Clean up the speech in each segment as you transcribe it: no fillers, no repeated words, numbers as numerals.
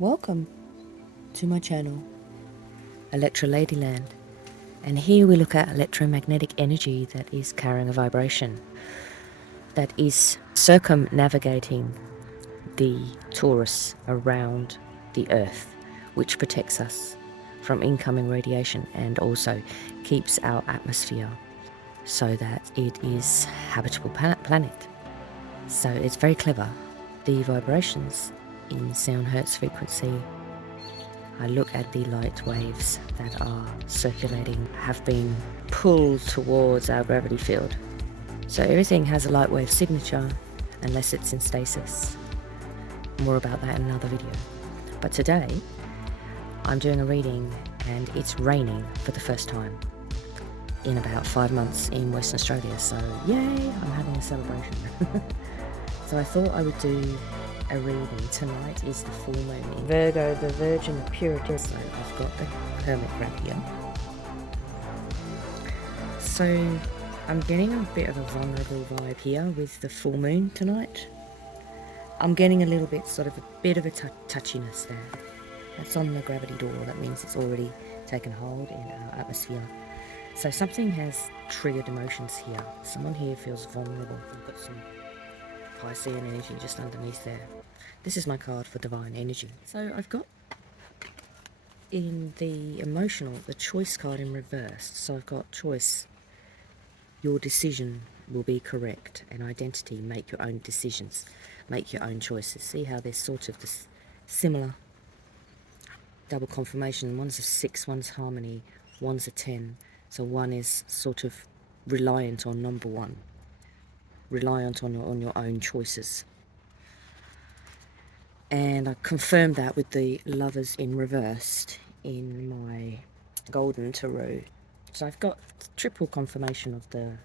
Welcome to my channel, Electro Ladyland, and here we look at electromagnetic energy that is carrying a vibration that is circumnavigating the torus around the Earth, which protects us from incoming radiation and also keeps our atmosphere so that it is habitable planet. So it's very clever. The vibrations in sound hertz frequency, I look at the light waves that are circulating, have been pulled towards our gravity field. So everything has a light wave signature unless it's in stasis. More about that in another video. But today, I'm doing a reading and it's raining for the first time in about 5 months in Western Australia. So yay, I'm having a celebration. So I thought I would do a reading. Tonight is the full moon in Virgo, the Virgin of Purity. So I've got the hermit crab here. So I'm getting a bit of a vulnerable vibe here with the full moon tonight. I'm getting a little bit, sort of a bit of a touchiness there. That's on the gravity door. That means it's already taken hold in our atmosphere. So something has triggered emotions here. Someone here feels vulnerable. We've got some Piscean energy just underneath there. This is my card for divine energy. So I've got in the emotional, the choice card in reverse. So I've got choice. Your decision will be correct. And identity, make your own decisions. Make your own choices. See how there's sort of this similar double confirmation. One's a 6, one's harmony, one's a 10. So one is sort of reliant on number one. Reliant on your own choices. And I confirmed that with the lovers in reversed in my golden tarot. So I've got triple confirmation of the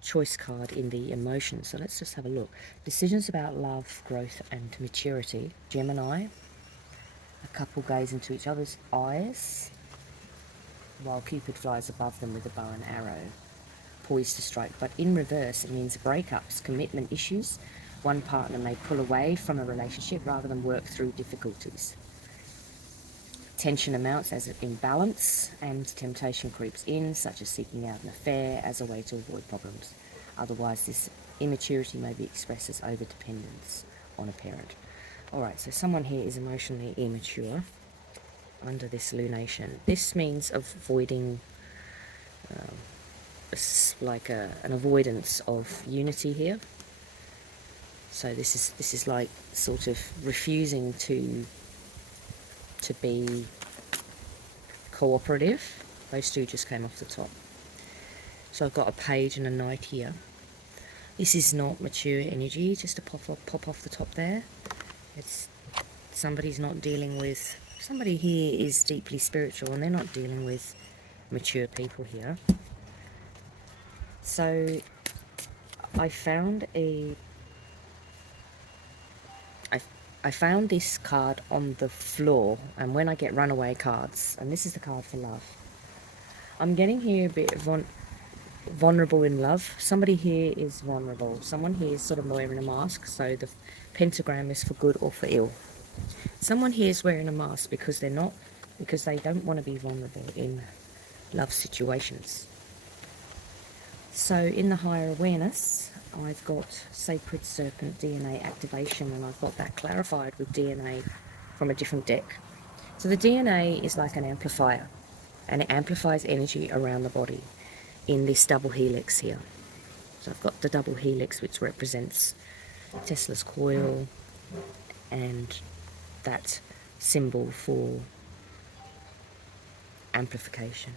choice card in the emotion. So let's just have a look. Decisions about love, growth and maturity. Gemini. A couple gaze into each other's eyes while Cupid flies above them with a bow and arrow, poised to strike. But in reverse, it means breakups, commitment issues. One partner may pull away from a relationship rather than work through difficulties. Tension amounts as an imbalance, and temptation creeps in, such as seeking out an affair as a way to avoid problems. Otherwise, this immaturity may be expressed as overdependence on a parent. Alright, so someone here is emotionally immature under this lunation. This means avoiding an avoidance of unity here. So this is like sort of refusing to be cooperative. Those two just came off the top. So I've got a page and a knight here. This is not mature energy, just to pop off the top there. It's somebody's not dealing with, somebody here is deeply spiritual and they're not dealing with mature people here. So I found I found this card on the floor, and when I get runaway cards, and this is the card for love, I'm getting here a bit vulnerable in love. Somebody here is vulnerable. Someone here is sort of wearing a mask, so the pentagram is for good or for ill. Someone here is wearing a mask because they don't want to be vulnerable in love situations. So in the higher awareness, I've got Sacred Serpent DNA activation, and I've got that clarified with DNA from a different deck. So the DNA is like an amplifier, and it amplifies energy around the body in this double helix here. So I've got the double helix, which represents Tesla's coil, and that symbol for amplification.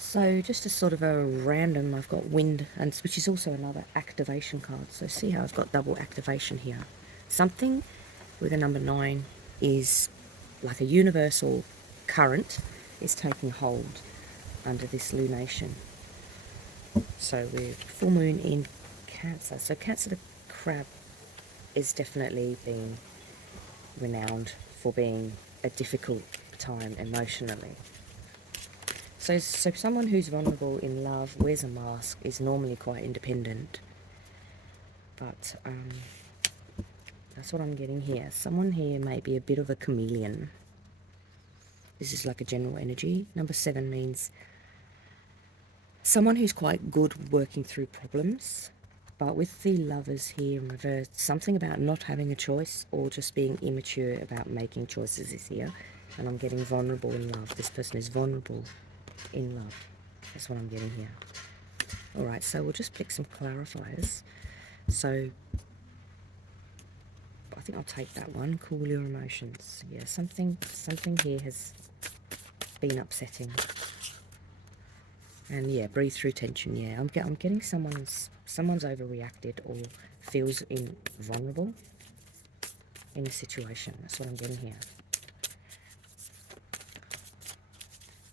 So just a sort of a random, I've got wind, and which is also another activation card. So see how I've got double activation here. Something with a number 9 is like a universal current is taking hold under this lunation. So we're full moon in Cancer. So Cancer the crab is definitely being renowned for being a difficult time emotionally. So someone who's vulnerable in love, wears a mask, is normally quite independent. But That's what I'm getting here. Someone here may be a bit of a chameleon. This is like a general energy. Number 7 means someone who's quite good working through problems. But with the Lovers here in reverse, something about not having a choice or just being immature about making choices is here. And I'm getting vulnerable in love. This person is vulnerable in love. That's what I'm getting here. Alright, so we'll just pick some clarifiers. So, I think I'll take that one. Cool your emotions. Yeah, something here has been upsetting. And yeah, breathe through tension. Yeah, I'm getting someone's overreacted or feels vulnerable in a situation. That's what I'm getting here.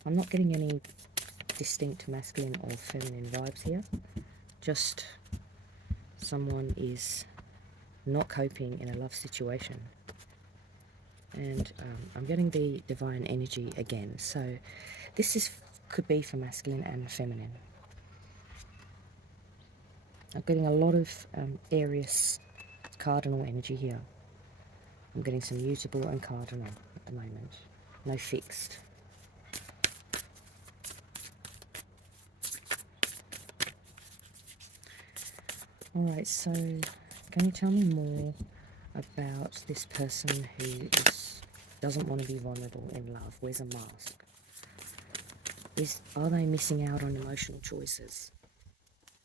I'm not getting any distinct masculine or feminine vibes here. Just someone is not coping in a love situation. And I'm getting the divine energy again. So this could be for masculine and feminine. I'm getting a lot of Aries cardinal energy here. I'm getting some mutable and cardinal at the moment. No fixed. Alright, so can you tell me more about this person who doesn't want to be vulnerable in love? Wears a mask. Are they missing out on emotional choices?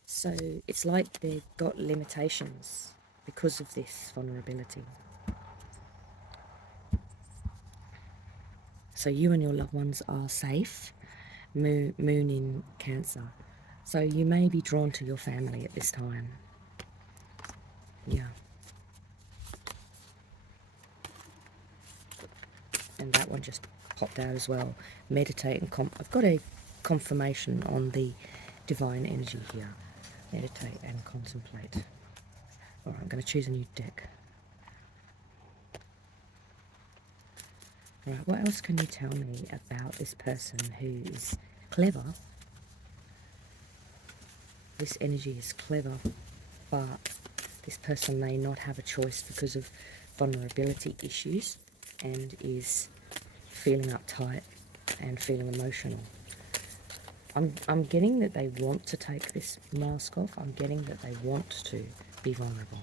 So it's like they've got limitations because of this vulnerability. So you and your loved ones are safe. Moon in Cancer. So you may be drawn to your family at this time. Yeah. And that one just popped out as well. Meditate and I've got a confirmation on the divine energy here. Meditate and contemplate. Alright, I'm going to choose a new deck. Alright, what else can you tell me about this person who is clever? This energy is clever, but this person may not have a choice because of vulnerability issues and is feeling uptight and feeling emotional. I'm getting that they want to take this mask off. I'm getting that they want to be vulnerable.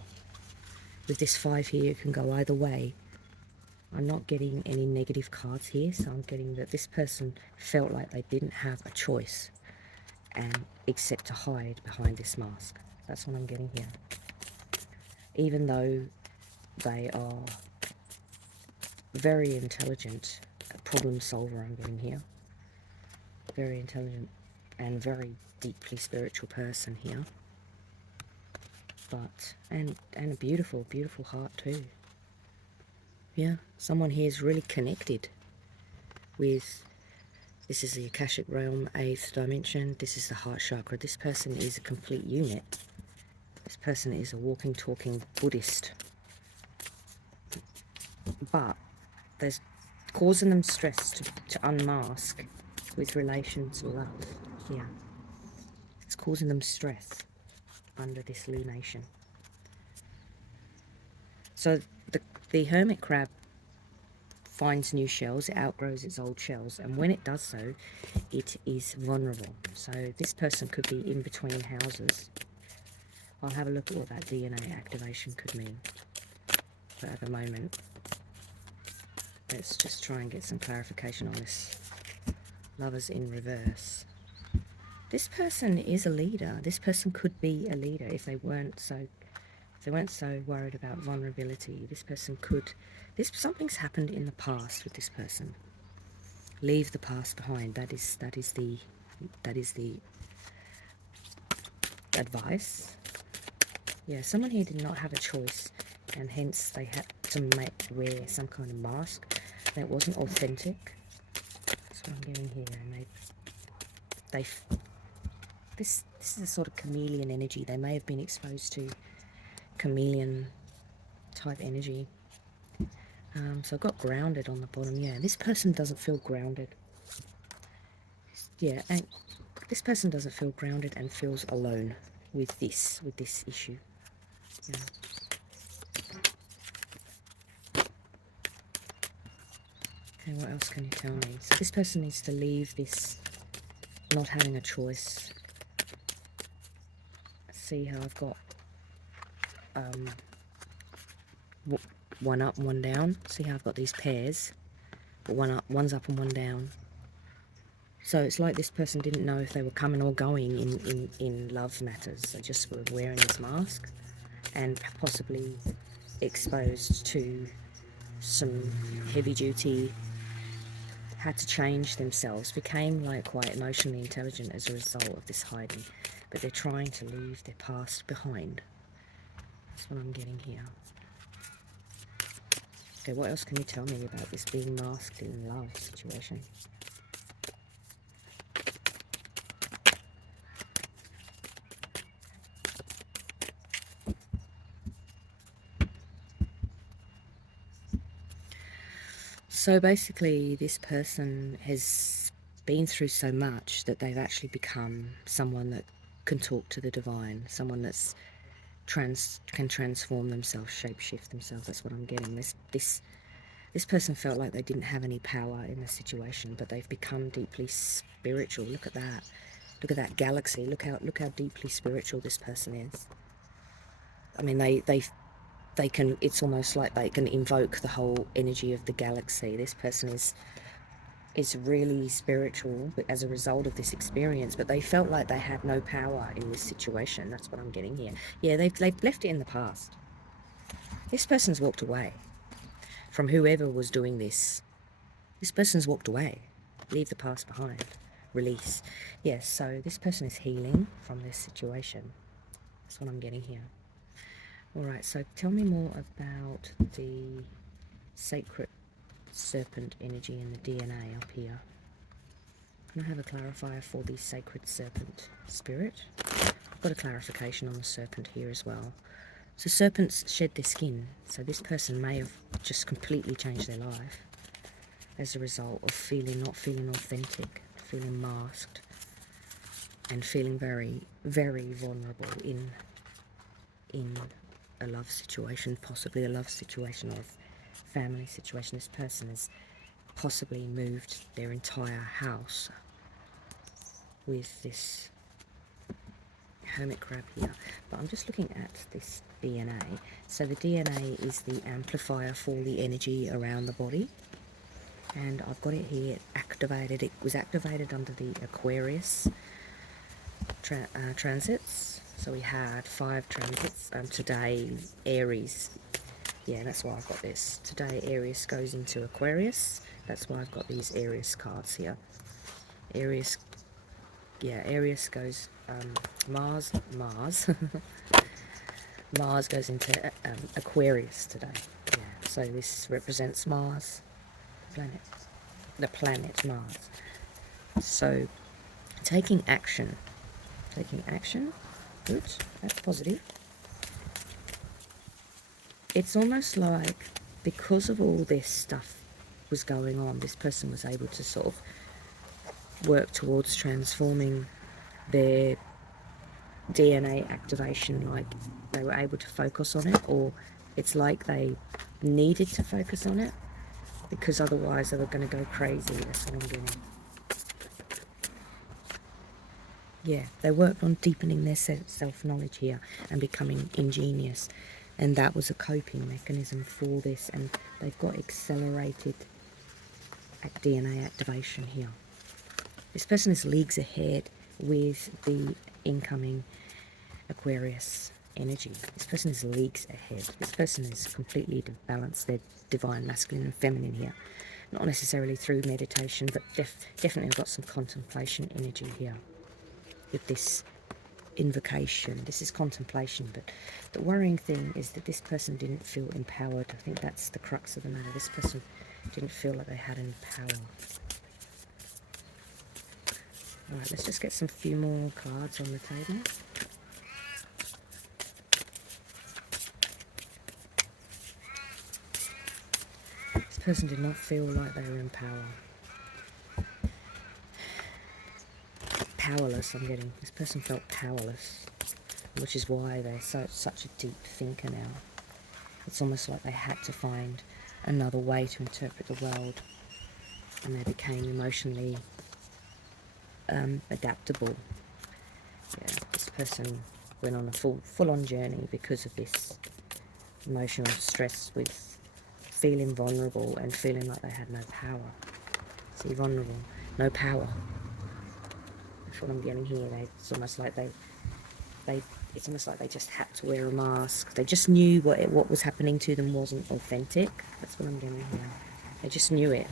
With this 5 here, it can go either way. I'm not getting any negative cards here, so I'm getting that this person felt like they didn't have a choice except to hide behind this mask. That's what I'm getting here. Even though they are very intelligent, a problem solver I'm getting here. Very intelligent and very deeply spiritual person here. But, and a beautiful, beautiful heart too. Yeah, someone here is really connected with, this is the Akashic Realm, 8th dimension, this is the heart chakra. This person is a complete unit. This person is a walking, talking Buddhist. But there's causing them stress to unmask with relation to love. Yeah. It's causing them stress under this lunation. So the hermit crab finds new shells, it outgrows its old shells, and when it does so, it is vulnerable. So this person could be in between houses. I'll have a look at what that DNA activation could mean. But at the moment, let's just try and get some clarification on this Lovers in reverse. This person is a leader. This person could be a leader if they weren't so worried about vulnerability. This person could, something's happened in the past with this person. Leave the past behind. That is the advice. Yeah, someone here did not have a choice, and hence they had to wear some kind of mask that wasn't authentic. That's what I'm getting here. And this is a sort of chameleon energy. They may have been exposed to chameleon type energy. So I've got grounded on the bottom. Yeah, this person doesn't feel grounded. Yeah, and this person doesn't feel grounded and feels alone with this issue. Yeah. Okay, what else can you tell me? So this person needs to leave this not having a choice. See how I've got one up and one down. See how I've got these pairs, but one's up and one down. So it's like this person didn't know if they were coming or going in love matters. They just were wearing this mask and possibly exposed to some heavy duty, had to change themselves, became like quite emotionally intelligent as a result of this hiding. But they're trying to leave their past behind. That's what I'm getting here. Okay, what else can you tell me about this being masked in love situation? So basically, this person has been through so much that they've actually become someone that can talk to the divine, someone that's can transform themselves, shapeshift themselves. That's what I'm getting. This person felt like they didn't have any power in the situation, but they've become deeply spiritual. Look at that. Look at that galaxy. Look how deeply spiritual this person is. I mean, they can, it's almost like they can invoke the whole energy of the galaxy. This person is really spiritual as a result of this experience, but they felt like they had no power in this situation. That's what I'm getting here. Yeah, they've left it in the past. This person's walked away from whoever was doing this. This person's walked away. Leave the past behind. Release. Yes, so this person is healing from this situation. That's what I'm getting here. Alright, so tell me more about the sacred serpent energy and the DNA up here. Can I have a clarifier for the sacred serpent spirit? I've got a clarification on the serpent here as well. So serpents shed their skin, so this person may have just completely changed their life as a result of not feeling authentic, feeling masked, and feeling very, very vulnerable in a love situation, possibly a love situation or a family situation. This person has possibly moved their entire house with this hermit crab here. But I'm just looking at this DNA. So the DNA is the amplifier for the energy around the body. And I've got it here activated. It was activated under the Aquarius transits. So we had 5 transits. Today, Aries. Yeah, that's why I've got this. Today, Aries goes into Aquarius. That's why I've got these Aries cards here. Aries goes Mars. Mars goes into Aquarius today. Yeah, so this represents Mars, the planet Mars. So taking action, good, that's positive. It's almost like because of all this stuff was going on, this person was able to sort of work towards transforming their DNA activation, like they were able to focus on it, or it's like they needed to focus on it because otherwise they were going to go crazy. That's what I'm doing. Yeah, they worked on deepening their self-knowledge here and becoming ingenious, and that was a coping mechanism for this, and they've got accelerated DNA activation here. This person is leagues ahead with the incoming Aquarius energy. This person is leagues ahead. This person is completely balanced their divine masculine and feminine here. Not necessarily through meditation, but definitely got some contemplation energy here with this invocation. This is contemplation, but the worrying thing is that this person didn't feel empowered. I think that's the crux of the matter. This person didn't feel like they had any power. Alright, let's just get some few more cards on the table. This person did not feel like they were in power. Powerless, I'm getting. This person felt powerless, which is why they're such a deep thinker now. It's almost like they had to find another way to interpret the world. and they became emotionally adaptable. Yeah, this person went on a full-on journey because of this emotional stress with feeling vulnerable and feeling like they had no power. See, vulnerable, no power. That's what I'm getting here. It's almost like it's almost like they just had to wear a mask. They just knew what was happening to them wasn't authentic. That's what I'm getting here. They just knew it.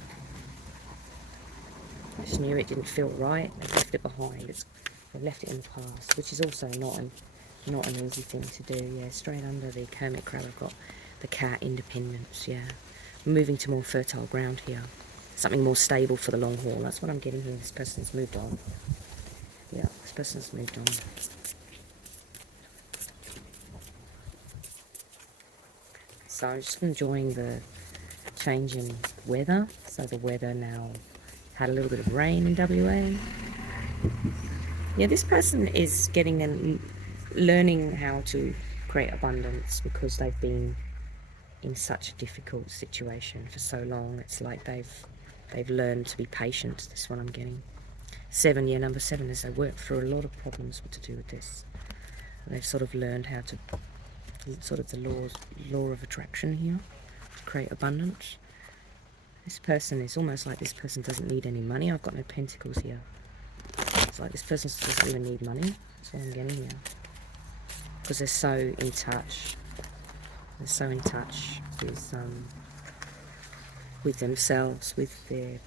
They just knew it didn't feel right. They left it behind. They left it in the past, which is also not an easy thing to do. Yeah, straight under the hermit crab, I've got the cat, independence. Yeah, moving to more fertile ground here. Something more stable for the long haul. That's what I'm getting here. This person's moved on. Yeah, this person's moved on. So I'm just enjoying the change in weather. So the weather now had a little bit of rain in WA. Yeah, this person is getting and learning how to create abundance because they've been in such a difficult situation for so long. It's like they've learned to be patient. That's what I'm getting. 7, yeah, number 7 is they work through a lot of problems to do with this. They've sort of learned how to, sort of the law of attraction here, to create abundance. This person is almost like this person doesn't need any money. I've got no pentacles here. It's like this person doesn't even need money. That's what I'm getting here. Because they're so in touch. They're so in touch with themselves, with their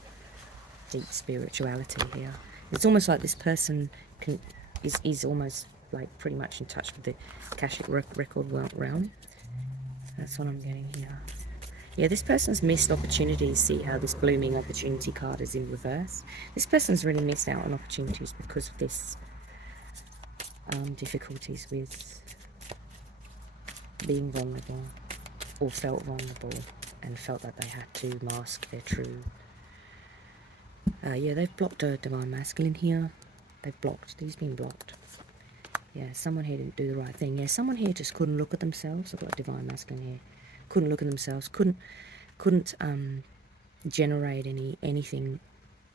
deep spirituality here. It's almost like this person is almost like pretty much in touch with the Akashic record realm. That's what I'm getting here. Yeah, this person's missed opportunities. See how this blooming opportunity card is in reverse. This person's really missed out on opportunities because of this difficulties with being vulnerable, or felt vulnerable and felt that they had to mask their true. Yeah, they've blocked a divine masculine here. He's been blocked. Yeah, someone here didn't do the right thing. Yeah, someone here just couldn't look at themselves. I've got divine masculine here. Couldn't look at themselves. Couldn't generate anything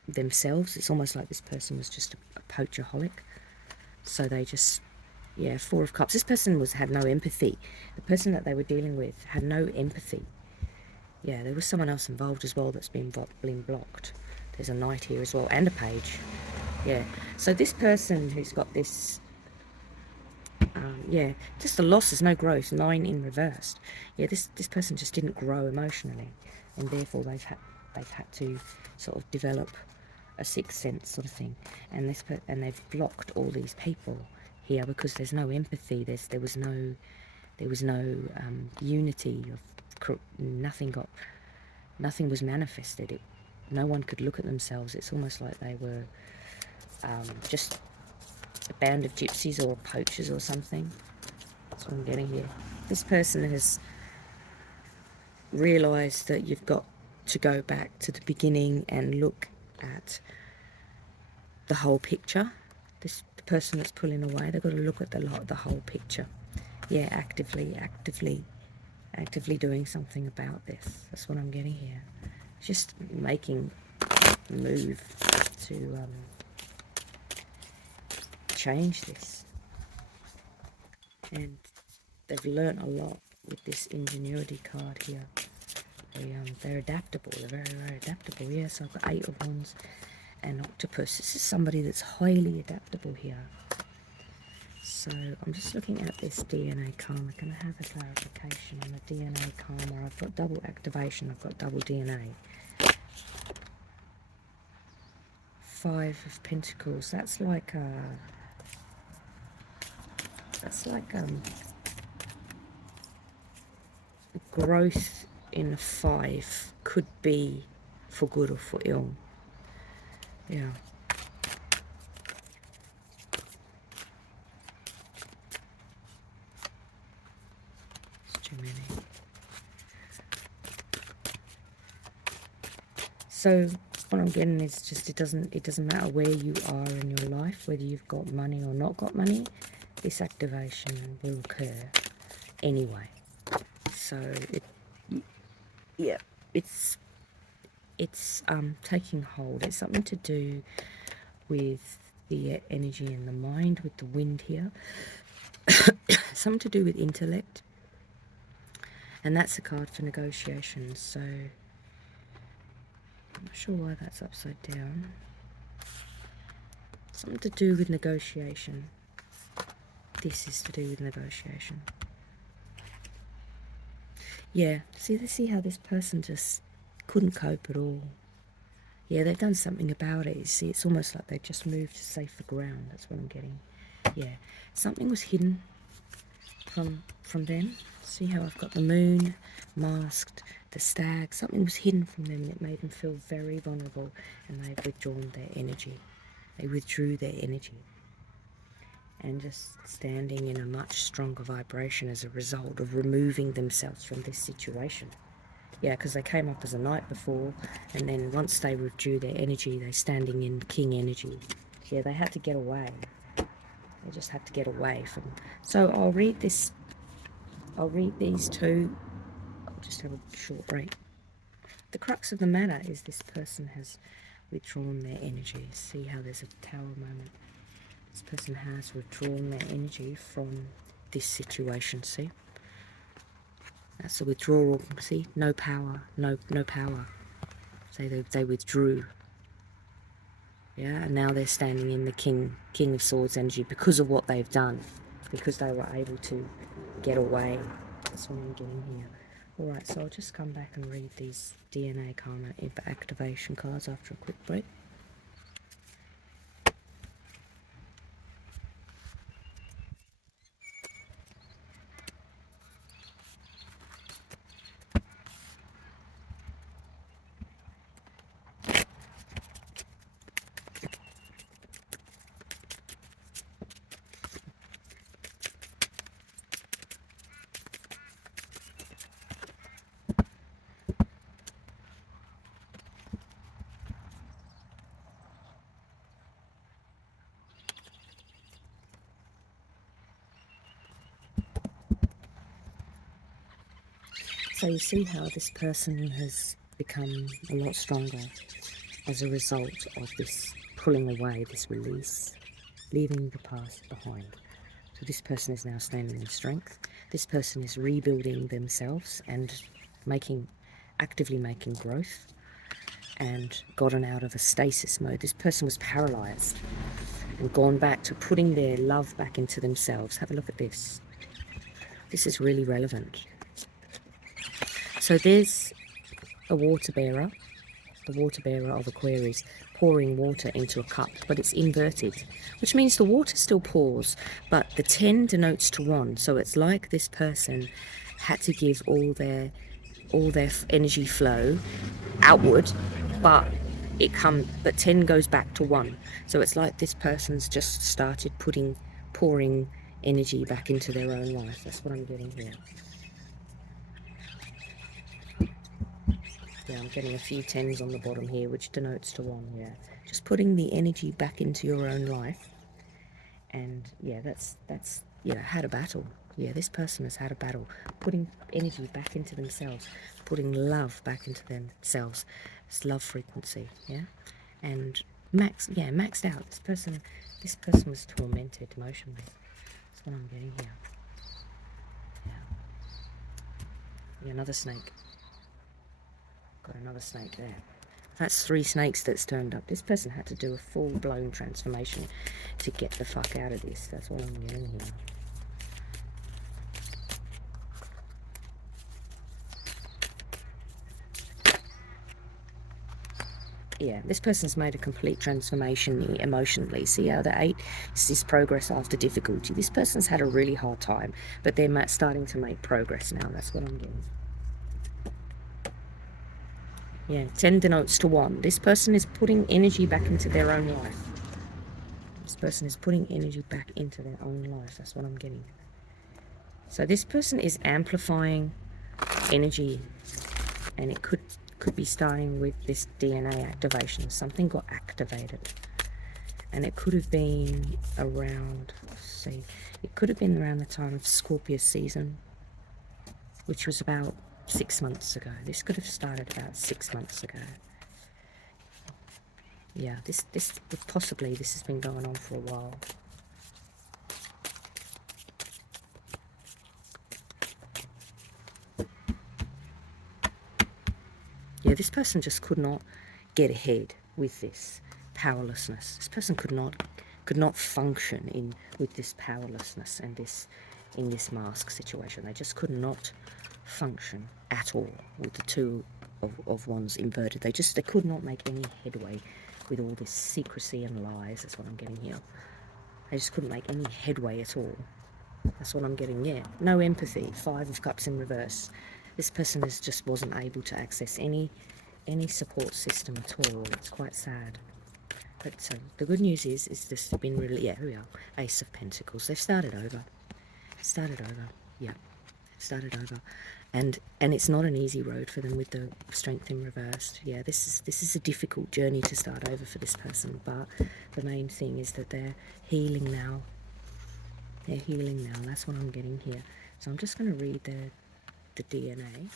themselves. It's almost like this person was just a poacherholic. So they just, yeah, 4 of Cups. This person had no empathy. The person that they were dealing with had no empathy. Yeah, there was someone else involved as well that's been blocked. There's a Knight here as well, and a Page. Yeah, so this person who's got this, yeah, just a loss, there's no growth, 9 in reversed. Yeah, this person just didn't grow emotionally, and therefore they've had to sort of develop a 6th sense sort of thing, and they've blocked all these people here because there's no empathy. There was no unity of nothing was manifested. No one could look at themselves. It's almost like they were just a band of gypsies or poachers or something. That's what I'm getting here. This person has realised that you've got to go back to the beginning and look at the whole picture. The person that's pulling away, they've got to look at the whole picture. Yeah, actively doing something about this. That's what I'm getting here. Just making a move to change this. And they've learnt a lot with this ingenuity card here. They're adaptable. They're very, very adaptable. Yeah, so I've got 8 of Wands and Octopus. This is somebody that's highly adaptable here. So I'm just looking at this DNA karma. Can I have a clarification on the DNA karma? I've got double activation. I've got double DNA. 5 of Pentacles. That's like growth in 5 could be for good or for ill. Yeah. It's too many. So what I'm getting is just it doesn't matter where you are in your life, whether you've got money or not got money, this activation will occur anyway. So yeah, it's it's taking hold. It's something to do with the energy in the mind, with the wind here. Something to do with intellect. And that's a card for negotiations. So I'm not sure why that's upside down. Something to do with negotiation. This is to do with negotiation. Yeah, see how this person just couldn't cope at all. Yeah, they've done something about it. You see, it's almost like they've just moved to safer ground. That's what I'm getting. Yeah, something was hidden from them. See how I've got the moon masked, the stag. Something was hidden from them, and it made them feel very vulnerable, and they've withdrawn their energy. They withdrew their energy, and just standing in a much stronger vibration as a result of removing themselves from this situation. Yeah, because they came up as a knight before, and then once they withdrew their energy, they're standing in king energy. Yeah, they had to get away. They just had to get away from... So I'll read this. I'll read these two. I'll just have a short break. The crux of the matter is this person has withdrawn their energy. See how there's a tower moment. This person has withdrawn their energy from this situation, see? That's a withdrawal, see? No power, no power. So they withdrew. Yeah, and now they're standing in the King of Swords energy because of what they've done. Because they were able to get away. That's what I'm getting here. Alright, so I'll just come back and read these DNA karma activation cards after a quick break. So you see how this person has become a lot stronger as a result of this pulling away, this release, leaving the past behind. So this person is now standing in strength. This person is rebuilding themselves and actively making growth, and gotten out of a stasis mode. This person was paralyzed and gone back to putting their love back into themselves. Have a look at this. This is really relevant. So there's a water bearer, the water bearer of Aquarius, pouring water into a cup, but it's inverted, which means the water still pours, but the 10 denotes to 1. So it's like this person had to give all their energy flow outward, but 10 goes back to 1. So it's like this person's just started pouring energy back into their own life. That's what I'm getting here. Yeah, I'm getting a few 10s on the bottom here, which denotes to 1, yeah. Just putting the energy back into your own life. And yeah, that's had a battle. Yeah, this person has had a battle. Putting energy back into themselves. Putting love back into themselves. It's love frequency, yeah. And maxed out. This person was tormented emotionally. That's what I'm getting here. Yeah, another snake. Got another snake there. That's 3 snakes that's turned up. This person had to do a full-blown transformation to get the fuck out of this. That's what I'm getting here. Yeah, this person's made a complete transformation emotionally. See how the 8 is this progress after difficulty. This person's had a really hard time, but they're starting to make progress now. That's what I'm getting. Yeah, 10 denotes to 1. This person is putting energy back into their own life. This person is putting energy back into their own life. That's what I'm getting. So this person is amplifying energy, and it could be starting with this DNA activation. Something got activated, and it could have been around, it could have been around the time of Scorpio season, which was about 6 months ago. This could have started about 6 months ago. Yeah, this possibly this has been going on for a while. Yeah, this person just could not get ahead with this powerlessness. This person could not function in with this powerlessness and this in this mask situation. They just could not function at all with the two of wands inverted. They could not make any headway with all this secrecy and lies. That's what I'm getting here. They just couldn't make any headway at all. That's what I'm getting, yeah. No empathy. 5 of Cups in reverse. This person just wasn't able to access any support system at all. It's quite sad. But so the good news is this has been really, yeah, here we are. Ace of Pentacles. They've started over. Yeah. Started over. And it's not an easy road for them with the Strength in reversed. Yeah, this is a difficult journey to start over for this person, but the main thing is that they're healing now. They're healing now. That's what I'm getting here. So I'm just going to read the DNA.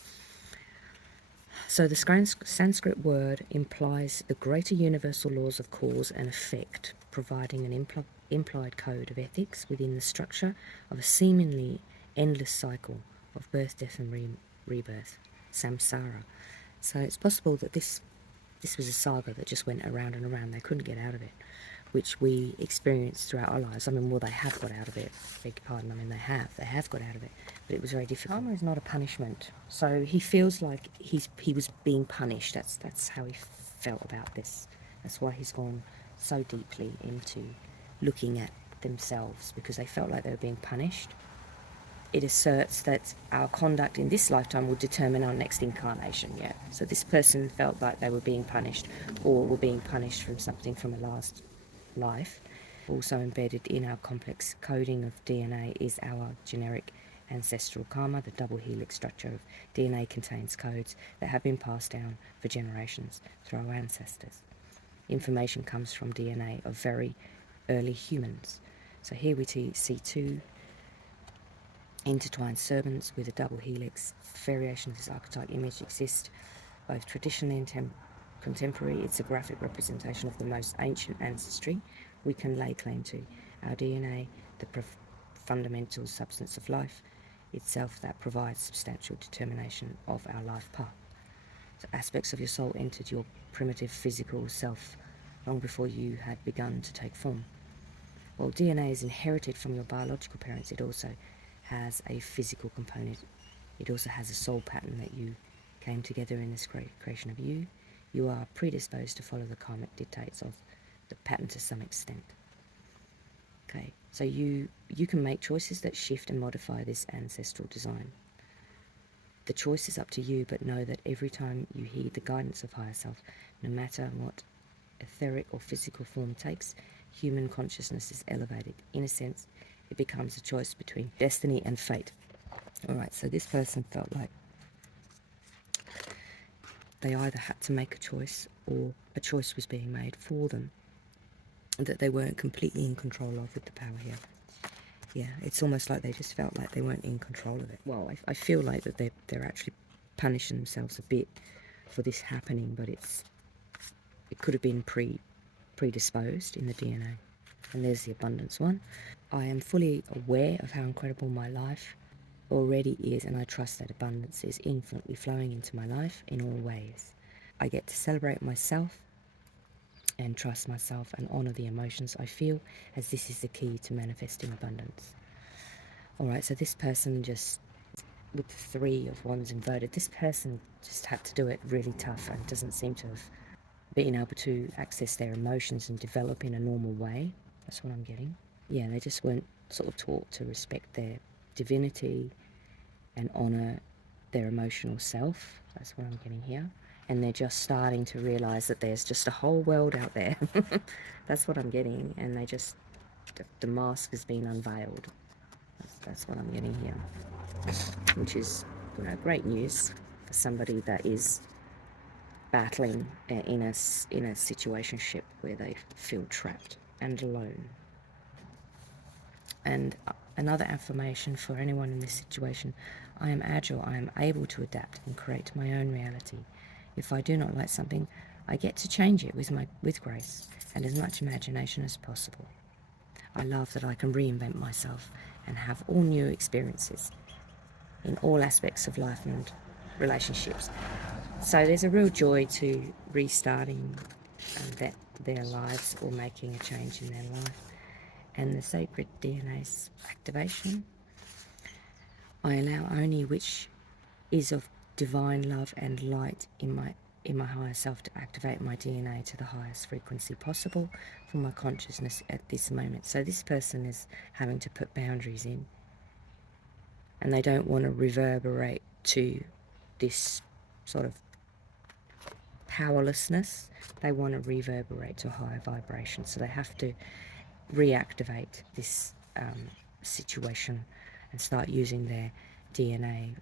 So the Sanskrit word implies the greater universal laws of cause and effect, providing an implied code of ethics within the structure of a seemingly endless cycle of birth, death and rebirth, samsara. So it's possible that this was a saga that just went around and around. They couldn't get out of it, which we experience throughout our lives. I mean, well, they have got out of it. Beg your pardon. I mean, they have got out of it, but it was very difficult. Karma is not a punishment, so he feels like he was being punished. That's how he felt about this. That's why he's gone so deeply into looking at themselves, because they felt like they were being punished. It asserts that our conduct in this lifetime will determine our next incarnation, yeah. So this person felt like they were being punished, or were being punished from something from a last life. Also embedded in our complex coding of DNA is our generic ancestral karma. The double helix structure of DNA contains codes that have been passed down for generations through our ancestors. Information comes from DNA of very early humans. So here we see 2 intertwined serpents with a double helix. Variation of this archetype image exists both traditionally and contemporary. It's a graphic representation of the most ancient ancestry we can lay claim to. Our DNA, the fundamental substance of life itself that provides substantial determination of our life path. So aspects of your soul entered your primitive physical self long before you had begun to take form. While DNA is inherited from your biological parents, it also has a physical component. It also has a soul pattern that you came together in this creation of you. You are predisposed to follow the karmic dictates of the pattern to some extent. Okay, so you can make choices that shift and modify this ancestral design. The choice is up to you, but know that every time you heed the guidance of higher self, no matter what etheric or physical form takes, human consciousness is elevated. In a sense, it becomes a choice between destiny and fate. Alright, so this person felt like they either had to make a choice or a choice was being made for them that they weren't completely in control of with the power here. Yeah, it's almost like they just felt like they weren't in control of it. Well, I feel like that they're actually punishing themselves a bit for this happening, but it could have been predisposed in the DNA. And there's the abundance one. I am fully aware of how incredible my life already is, and I trust that abundance is infinitely flowing into my life in all ways. I get to celebrate myself and trust myself and honor the emotions I feel, as this is the key to manifesting abundance. Alright, so this person just, with the 3 of Wands inverted, this person just had to do it really tough and doesn't seem to have been able to access their emotions and develop in a normal way. That's what I'm getting. Yeah, they just weren't sort of taught to respect their divinity and honor their emotional self. That's what I'm getting here. And they're just starting to realize that there's just a whole world out there. That's what I'm getting. And they just, the mask has been unveiled. That's what I'm getting here. Which is, great news for somebody that is battling in a situationship where they feel trapped and alone. And another affirmation for anyone in this situation: I am agile, I am able to adapt and create my own reality. If I do not like something, I get to change it with grace and as much imagination as possible. I love that I can reinvent myself and have all new experiences in all aspects of life and relationships. So there's a real joy to restarting their lives or making a change in their life. And the sacred DNA's activation, I allow only which is of divine love and light in my higher self to activate my DNA to the highest frequency possible for my consciousness at this moment. So this person is having to put boundaries in, and they don't want to reverberate to this sort of powerlessness. They want to reverberate to a higher vibration. So they have to reactivate this situation and start using their DNA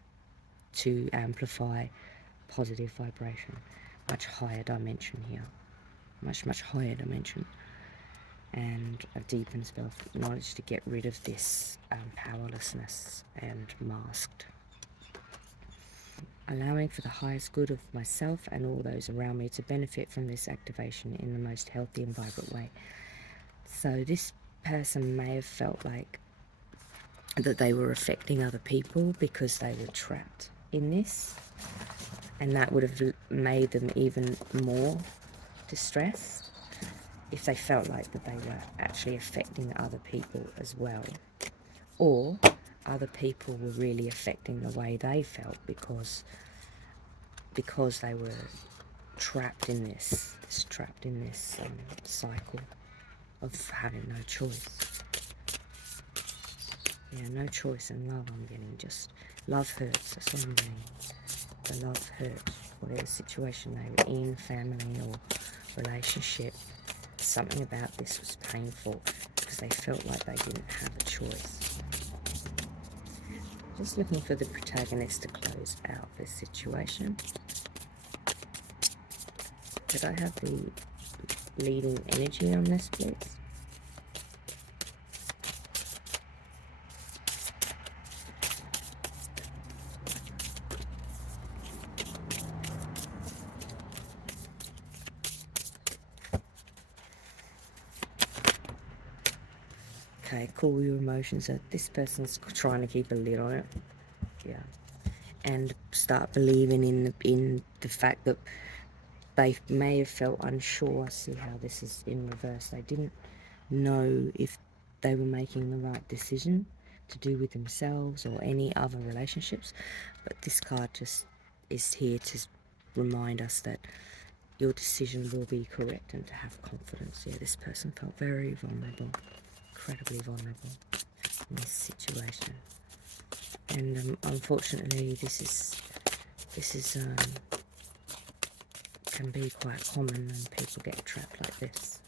to amplify positive vibration. Much higher dimension here. Much higher dimension. And a deepened spell of knowledge to get rid of this powerlessness and masked. Allowing for the highest good of myself and all those around me to benefit from this activation in the most healthy and vibrant way. So this person may have felt like that they were affecting other people because they were trapped in this, and that would have made them even more distressed if they felt like that they were actually affecting other people as well, or other people were really affecting the way they felt because they were trapped in this cycle of having no choice. Yeah, no choice in love. I'm getting just love hurts. That's what I'm getting. The love hurt, whatever situation they were in, family or relationship. Something about this was painful because they felt like they didn't have a choice. Just looking for the protagonist to close out this situation. Could I have the leading energy on this, please? Okay, cool your emotions. This person's trying to keep a lid on it. Yeah. And start believing in the fact that they may have felt unsure. See how this is in reverse. They didn't know if they were making the right decision to do with themselves or any other relationships. But this card just is here to remind us that your decision will be correct and to have confidence. Yeah, this person felt very vulnerable, incredibly vulnerable in this situation. And unfortunately, this is can be quite common when people get trapped like this.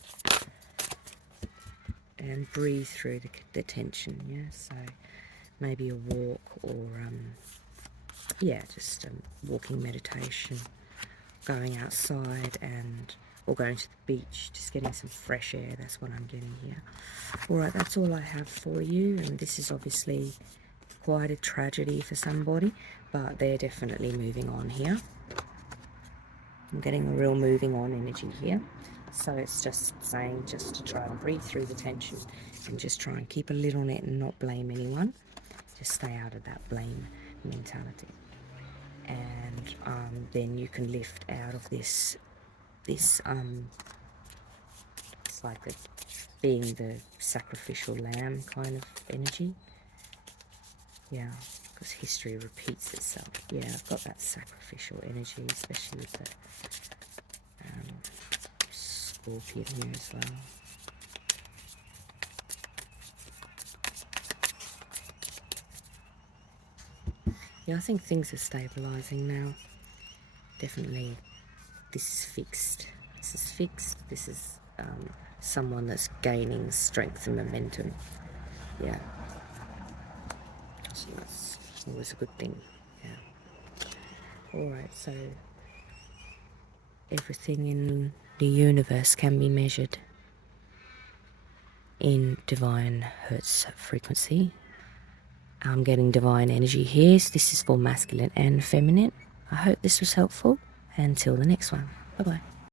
And breathe through the tension, yeah? So maybe a walk or, just walking meditation, going outside or going to the beach, just getting some fresh air. That's what I'm getting here. All right, that's all I have for you. And this is obviously quite a tragedy for somebody, but they're definitely moving on here. I'm getting a real moving on energy here. So it's just saying just to try and breathe through the tension and just try and keep a lid on it and not blame anyone. Just stay out of that blame mentality. And then you can lift out of this it's like being the sacrificial lamb kind of energy. Yeah, because history repeats itself. Yeah, I've got that sacrificial energy, especially with the Scorpion here as well. Yeah, I think things are stabilizing now. Definitely, this is fixed. This is someone that's gaining strength and momentum. Yeah. So that's always a good thing. Yeah. Alright, so everything in the universe can be measured in divine hertz frequency. I'm getting divine energy here. So this is for masculine and feminine. I hope this was helpful. Until the next one. Bye-bye.